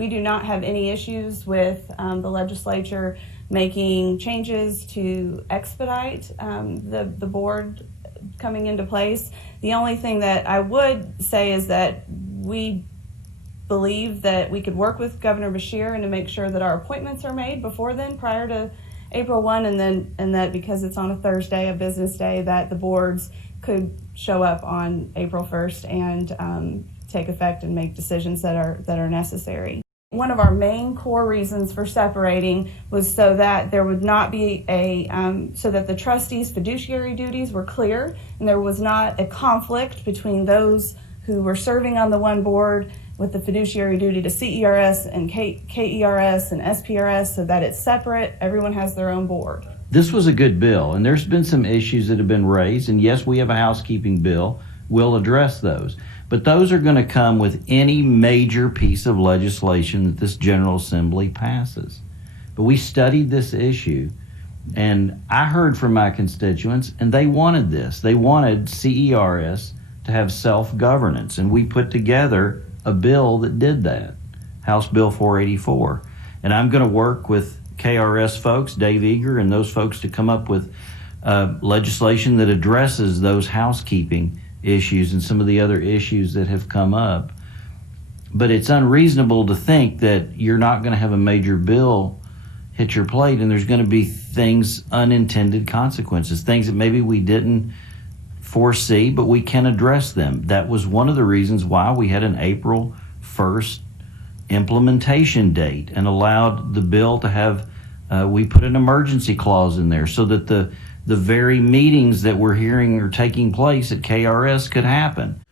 We do not have any issues with the legislature making changes to expedite the board coming into place. The only thing that I would say is that we believe that we could work with Governor Beshear and to make sure that our appointments are made before then, prior to April 1, and that because it's on a Thursday, a business day, that the boards could show up on April 1st and take effect and make decisions that are necessary. One of our main core reasons for separating was so that there would not be so that the trustees' fiduciary duties were clear and there was not a conflict between those who were serving on the one board with the fiduciary duty to CERS and KERS and SPRS, so that it's separate. Everyone has their own board. This was a good bill, and there's been some issues that have been raised, and yes, we have a housekeeping bill. We'll address those. But those are going to come with any major piece of legislation that this General Assembly passes. But we studied this issue, and I heard from my constituents, and they wanted this. They wanted CERS to have self-governance, and we put together a bill that did that, House Bill 484. And I'm going to work with KRS folks, Dave Eager, and those folks to come up with legislation that addresses those housekeeping issues and some of the other issues that have come up. But it's unreasonable to think that you're not going to have a major bill hit your plate and there's going to be things, unintended consequences, things that maybe we didn't foresee, but we can address them. That was one of the reasons why we had an April 1st implementation date and allowed the bill to have, we put an emergency clause in there so that the very meetings that we're hearing are taking place at KRS could happen.